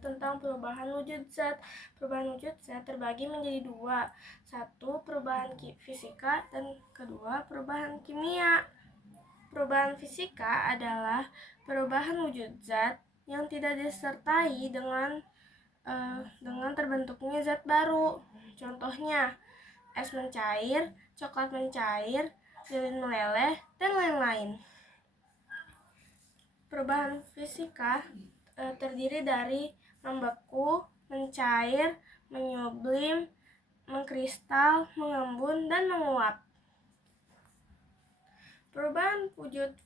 tentang perubahan wujud zat. Perubahan wujud zat terbagi menjadi dua. Satu, perubahan fisika, dan kedua, perubahan kimia. Perubahan fisika adalah perubahan wujud zat yang tidak disertai dengan terbentuknya zat baru. Contohnya, es mencair, coklat mencair, lilin meleleh, dan lain-lain. Perubahan fisika terdiri dari membeku, mencair, menyublim, mengkristal, mengembun, dan menguap. Perubahan wujud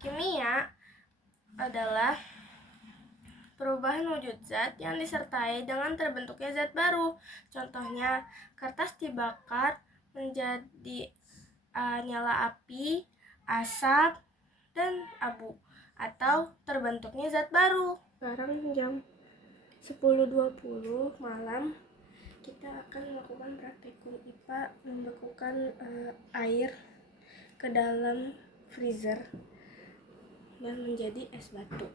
kimia adalah perubahan wujud zat yang disertai dengan terbentuknya zat baru. Contohnya, kertas dibakar menjadi nyala api, asap, dan abu, atau terbentuknya zat baru. Sekarang jam 10.20 malam, kita akan melakukan praktikum IPA membekukan air ke dalam freezer dan menjadi es batu.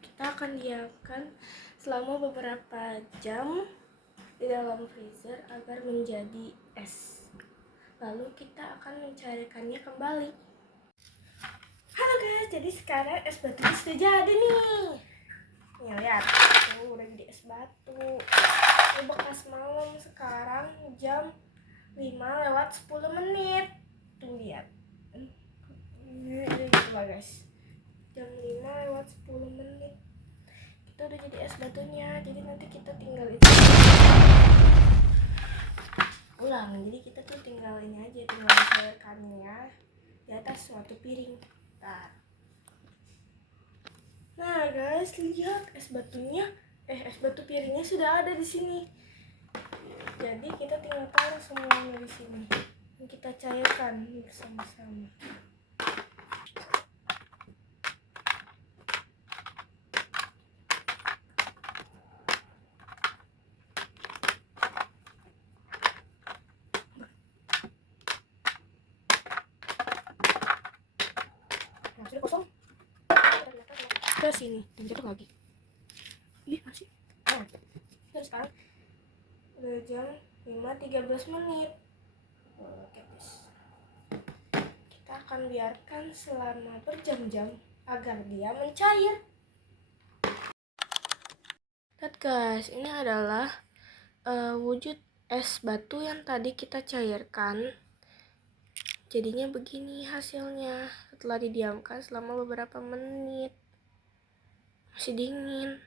Kita akan diamkan selama beberapa jam di dalam freezer agar menjadi es. Lalu kita akan mencairkannya kembali. Halo guys, jadi sekarang es batunya sudah jadi nih. Nih lihat, udah jadi es batu. Ini bekas malam, sekarang jam 5:10. Tuh lihat. Ini coba guys. Jam 5:10. Kita udah jadi es batunya. Jadi nanti kita tinggal itu ulang. Jadi kita tuh tinggal ini aja, tinggal mencairkannya di atas suatu piring. Nah guys, lihat es batu piringnya sudah ada di sini. Jadi kita tinggal taruh semuanya di sini. Kita cairkan bersama-sama. Nah, sudah kosong. Ke sini dan jatuh lagi. Ih, masih. Nah, dan sekarang udah jam 5:13. Oke guys, kita akan biarkan selama berjam-jam agar dia mencair. Lihat guys, ini adalah wujud es batu yang tadi kita cairkan. Jadinya begini hasilnya setelah didiamkan selama beberapa menit. Masih dingin.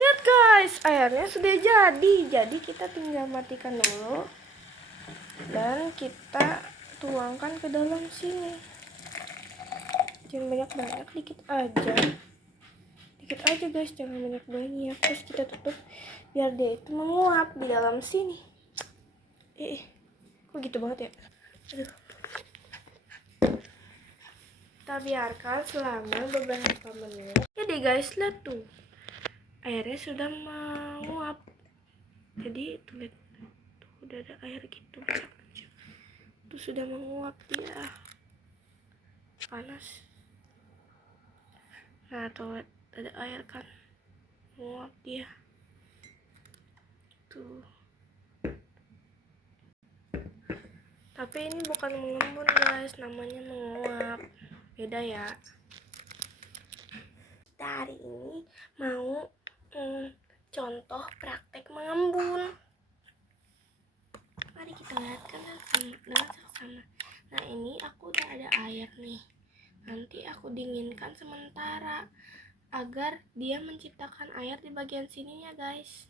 Lihat guys, airnya sudah jadi. Jadi kita tinggal matikan dulu dan kita tuangkan ke dalam sini. Jangan banyak-banyak, dikit aja. Dikit aja guys, jangan banyak-banyak. Terus kita tutup biar dia itu menguap di dalam sini. Kok gitu banget ya? Aduh. Kita biarkan selama beberapa menit. Jadi guys, lihat tuh, airnya sudah menguap. Jadi tuh lihat, tuh udah ada air gitu, tuh sudah menguap dia. Panas. Nah tuh lihat, ada air kan, menguap dia. Tuh. Tapi ini bukan mengembun guys, namanya menguap. Beda ya. Kita hari ini mau contoh praktek mengembun. Mari kita lihat kan dengan sama. Nah ini aku udah ada air nih. Nanti aku dinginkan sementara agar dia menciptakan air di bagian sininya guys.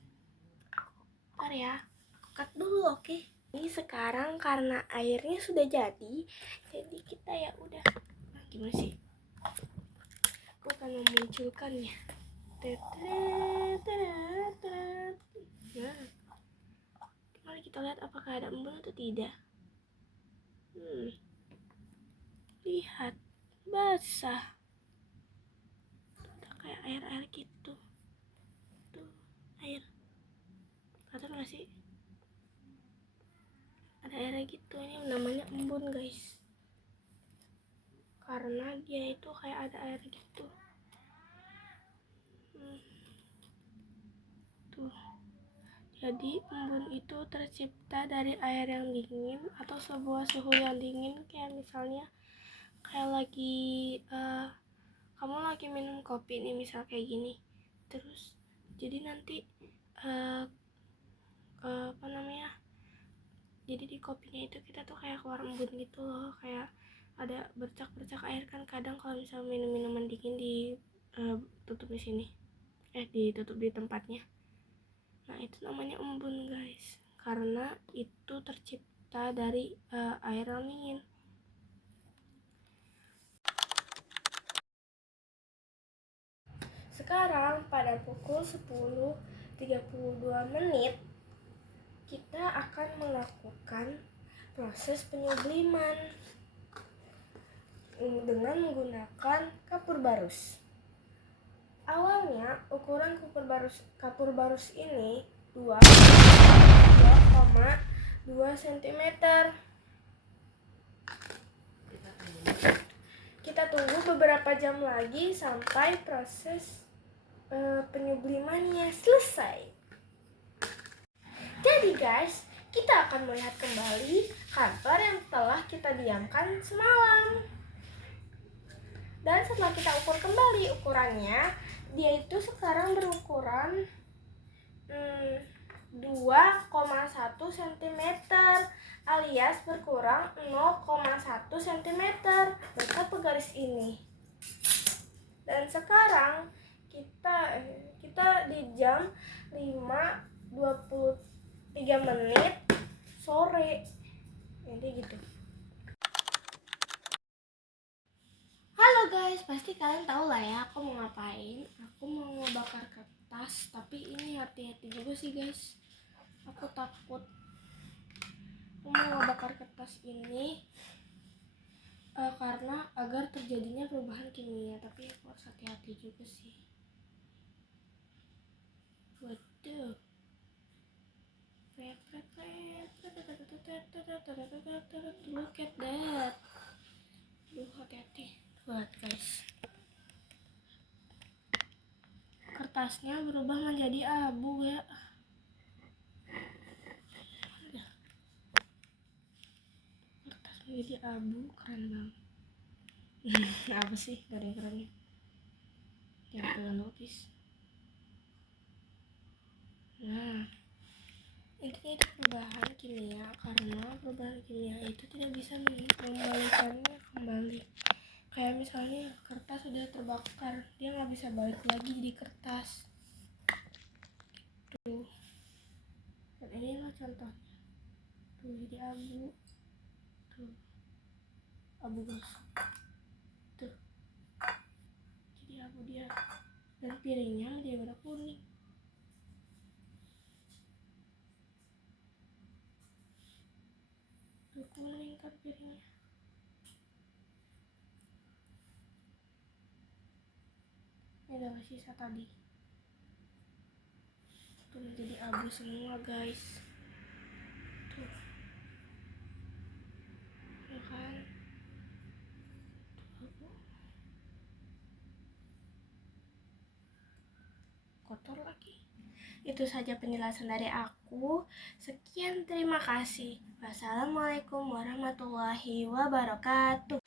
Bentar ya, aku cut dulu, oke? Ini sekarang karena airnya sudah jadi kita ya udah. Nah, gimana sih? Aku akan memunculkannya. Nah, mari kita lihat apakah ada embun atau tidak. Lihat, basah. kayak air gitu. Tuh air, kelihatan gak sih? Ada airnya gitu. Ini namanya embun guys, karena dia itu kayak ada air gitu. Tuh, jadi embun itu tercipta dari air yang dingin atau sebuah suhu yang dingin. Kayak misalnya kayak lagi kamu lagi minum kopi nih, misal kayak gini. Terus jadi nanti apa namanya, jadi di kopinya itu kita tuh kayak keluar embun gitu loh, kayak ada bercak-bercak air kan. Kadang kalau misalnya minum minuman dingin tutup di sini, ditutup di tempatnya. Nah itu namanya embun guys, karena itu tercipta dari air yang dingin. Sekarang pada pukul 10.32 kita akan melakukan proses penyubliman dengan menggunakan kapur barus. Awalnya ukuran kapur barus ini 2,2 cm. Kita tunggu beberapa jam lagi sampai proses penyublimannya selesai. Jadi guys, kita akan melihat kembali kantor yang telah kita diamkan semalam. Dan setelah kita ukur kembali ukurannya, dia itu sekarang berukuran 2,1 cm alias berkurang 0,1 cm. Baca pegaris ini. Dan sekarang kita di jam 5.23 sore. Jadi gitu. Halo guys, pasti kalian tahu lah ya aku mau ngapain. Aku mau ngebakar kertas, tapi ini hati-hati juga sih guys. Aku takut. Aku mau ngebakar kertas ini karena agar terjadinya perubahan kimia, tapi aku harus hati-hati juga sih. Waduh. Look at that. Hati-hati. Lihat guys, kertasnya berubah menjadi abu ya. Kertas menjadi abu, keren banget. Apa sih, gak ada yang kerennya. Jangan pegang lukis. Nah, intinya itu perubahan kimia, karena perubahan kimia itu tidak bisa mengembalikannya kembali. Kayak misalnya kertas sudah terbakar, dia nggak bisa balik lagi di kertas. Tuh, dan inilah contohnya. Tuh jadi abu. Tuh, abu gosok. Tuh, jadi abu dia. Dan piringnya dia udah kuning. Tuh kuning kan piringnya. Ini ada sisa tadi. Tuh jadi abu semua guys. Tuh, ya kan? Tuh abu. Kotor lagi. Itu saja penjelasan dari aku. Sekian, terima kasih. Wassalamualaikum warahmatullahi wabarakatuh.